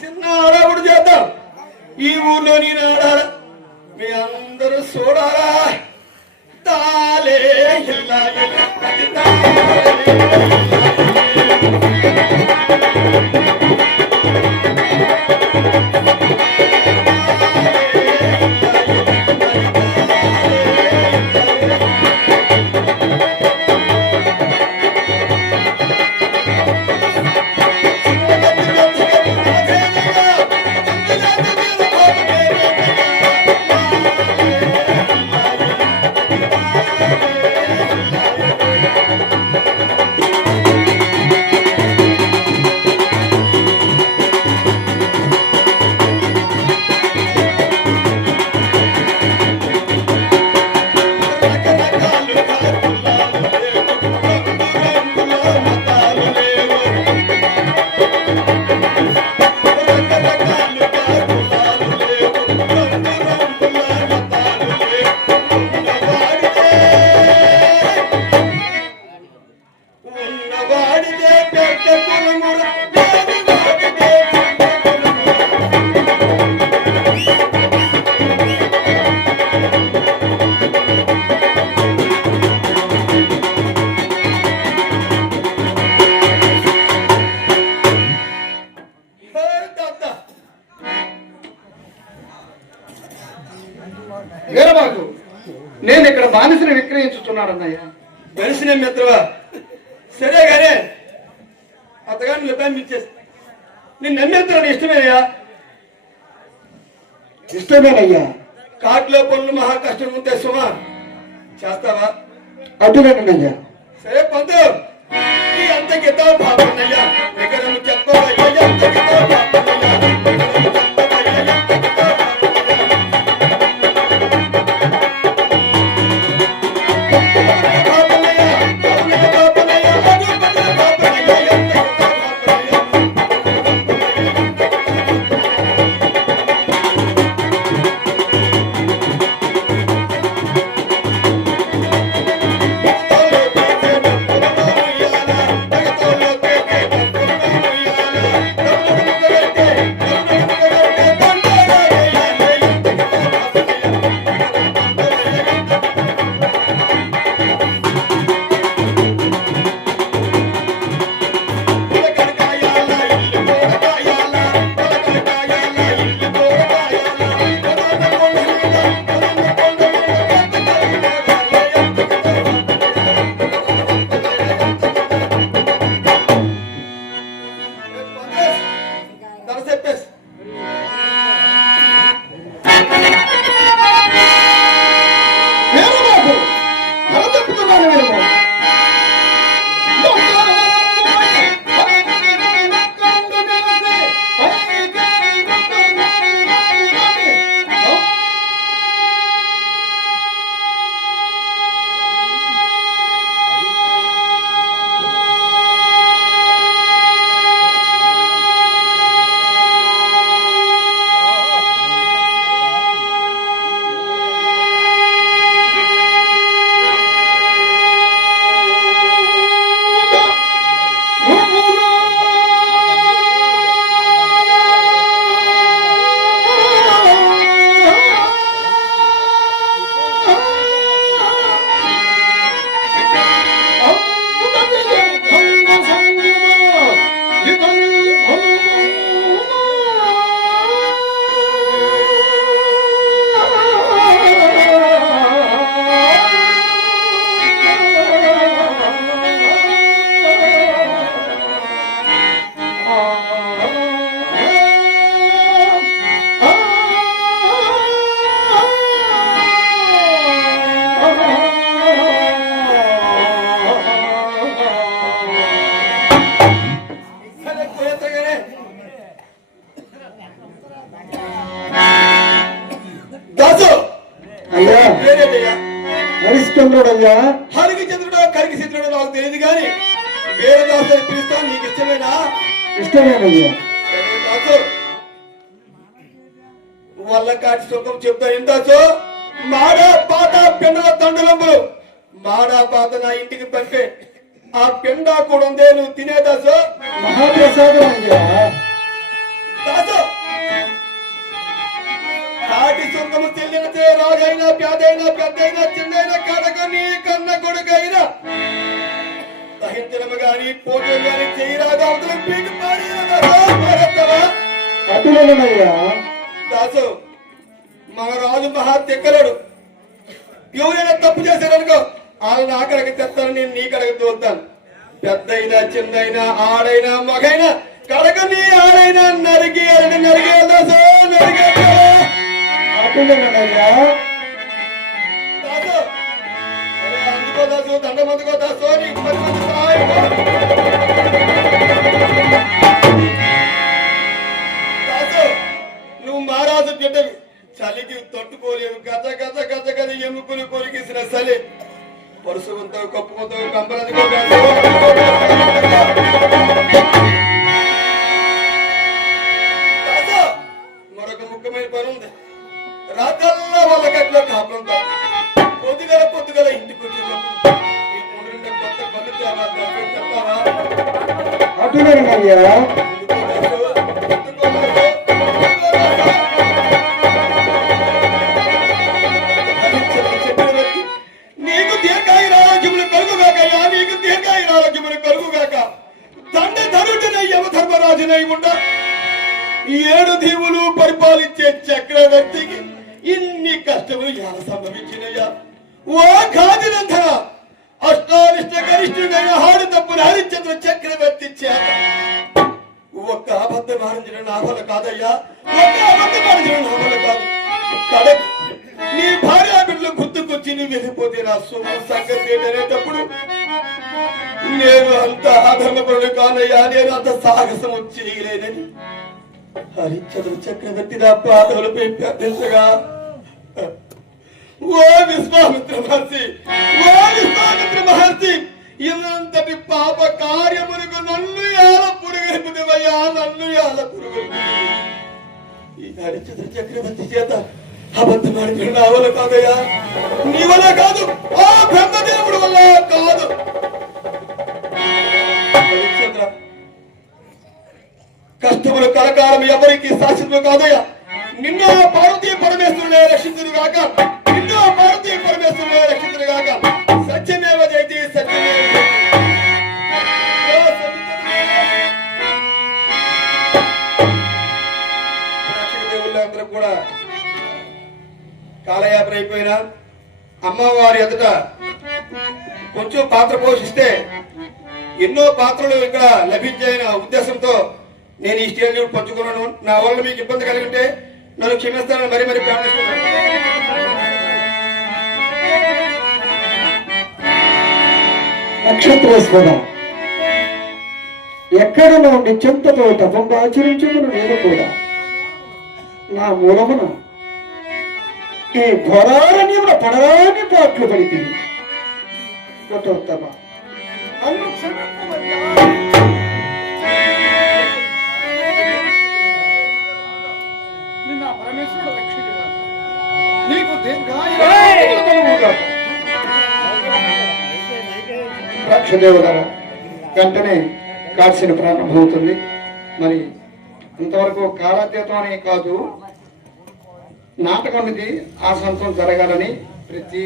చిన్న ఆడప్పుడు చేద్దాం. ఈ ఊర్లో నేను ఆడాల, మీ అందరూ చూడాలా. తాలే వీరబాబు, నేను ఇక్కడ బానిసను విక్రయించుతున్నానన్నయ్యా. మనిషినే మిత్రవా, సరే గానే అతగాని లెబ్బాన్ని ఇచ్చేస్తా. నేను నమ్మేంత ఇష్టమేనయ్యా. ఇష్టమేనయ్యా. కాట్లో పనులు మహా కష్టం ఉంటే సుమా చేస్తావా? అడ్డులేనయ్యా. సరే పంతు, ఈ అంతకితో బాగున్నాయ్యా. విగ్రహం చెప్పవయ్యా, అంతకితో బాగున్నాయ్యా. చంద్రుడయ్యా. హరికి చంద్రుడో కరికి చంద్రుడో నాకు తెలియదు కానీ వేరే దాసు పిలుస్తాను. నీకు ఇష్టమేనా? ఇష్టమేనయ్యా. వల్ల కాటి సుఖం చెప్తా ఇందాచో. మాడ పాత పిండల తండ్రులంబులు మాడ పాత నా ఇంటికి పంపే ఆ పిండా కూడా ఉందే, నువ్వు తినేదాసో. మహాప్రసాదం అయ్యా. దాసో లోకము చెల్లిన రాజైనా పేదైనా పెద్దైనా చిన్నైనా కడగ నీ కన్న కొడుకైనా సహించడము గాని పోటీ గాని చేయరాదు అవతల పీకి అటులనయ్యా దాసు మన రాజు మహా తెక్కలడు ఎవరైనా తప్పు చేశారనుకో వాళ్ళని ఆకలికి తెస్తాను నేను నీ కడగ తోలుతాను పెద్దయినా చిన్నైనా ఆడైనా మగైనా కడగ నీ ఆడైనా నరిగి నరిగే దాసు నరిగే అటులనయ్యా దాసు అరే అందుకో దాసు దండం అందుకో దాసు నీకు 10 మంది సహాయం దాసు నువ్వు మహారాజు బిడ్డవి చలికి తట్టుకోలేవు గత గత గత గత ఎముకలు కొరికేసిన చలి పరుసుకుంటావు కప్పుకుంటావు కంపలదిగో మరొక ముఖ్యమైన పని ఉంది రాత్రల్లా వాళ్ళ గట్లో కాపులంతా పొద్దుగల ఇంటికి వచ్చేటప్పుడు ఈ ముందు నిండా కొత్త పనులు చెప్తావా అటులనయ్యా నీకు దీర్ఘాయురారోగ్యములు కలుగుగాకయ్యా నీకు దీర్ఘాయురారోగ్యములు కలుగుగాక దండ ధరుడనై యమధర్మరాజునై ఉండ 7 దీవులు పరిపాలించే చక్రవర్తికి ఇన్ని కష్టములు ఎలా సంభవించినయ్యా ఓ గాదినంధన అష్టానిష్ట గరిష్ఠుడైన హాడు తప్పున హరిశ్చంద్ర చక్రవర్తి చేత ఒక్క అబద్ధం ఆడించిన నా వల్ల కాదయ్యా ఒక్క అబద్ధం ఆడించిన నా వల్ల కాదు కడకు నీ భార్య బిడ్డలు గుర్తుకొచ్చి నువ్వు వెళ్ళిపోతే నా సొమ్ము సంగతి అనేటప్పుడు నేను అంత అధర్మపరుడు కానయ్యా నేను అంత సాహసం చేయలేనని హరిశ్చంద్ర చక్రవర్తి నా పాదములపై ప్రార్థించగా ఓ విశ్వామిత్ర మహర్షి ఇంతటి పాప కార్యమునకు నన్ను ఎలా పురుగొల్పుదివయ్యా నన్ను ఎలా పురుగొల్పుదివి ఈ హరిశ్చంద్ర చక్రవర్తి చేత అబద్ధమాడిన నా వల్ల కాదయ్యా నీ వల్ల కాదు ఆ బ్రహ్మదేవుడి వల్ల కాదు హరిశ్చంద్ర కష్టములు కలకాలం ఎవరికి శాశ్వతం కాదయ్యా నిన్నో పార్వతీ పరమేశ్వరులే రక్షించును గాక నిన్నో పార్వతీ పరమేశ్వరులే రక్షించును గాక సత్యమేవ జయతి సత్యమేవ దేవుళ్ళందరూ కూడా కాలయాపన అయిపోయినా అమ్మవారి ఎదుట కొంచెం పాత్ర పోషిస్తే ఎన్నో పాత్రలు ఇక్కడ లభించాయన ఉద్దేశంతో నేను ఈ స్టేజ్ పంచుకున్నాను నా వల్ల మీకు ఇబ్బంది కలిగి ఉంటే నన్ను క్షమిస్తానని మరీ మరీ ప్రార్థిస్తున్నాను నక్షత్రేశ్వర ఎక్కడ నుండి చింతతో తపంగా ఆచరించుకుని నేను కూడా నా మూలమున ఈ ఘోరారణ్యమున పడరాని పాటలు పడిపోయింది కొట్టోత్తమ అన్ను క్షమింపమయ్యా. నిన్న పరమేశ్వరుడు రక్షించుగాక. నీకు దీర్ఘాయువు కలుగుగాక. రక్షదేవుడ వెంటనే కాల్సిన ప్రారంభమవుతుంది. మరి ఇంతవరకు కాలాతీతం అనే కాదు, నాటకం అనేది ఆ సంతం జరగాలని ప్రతి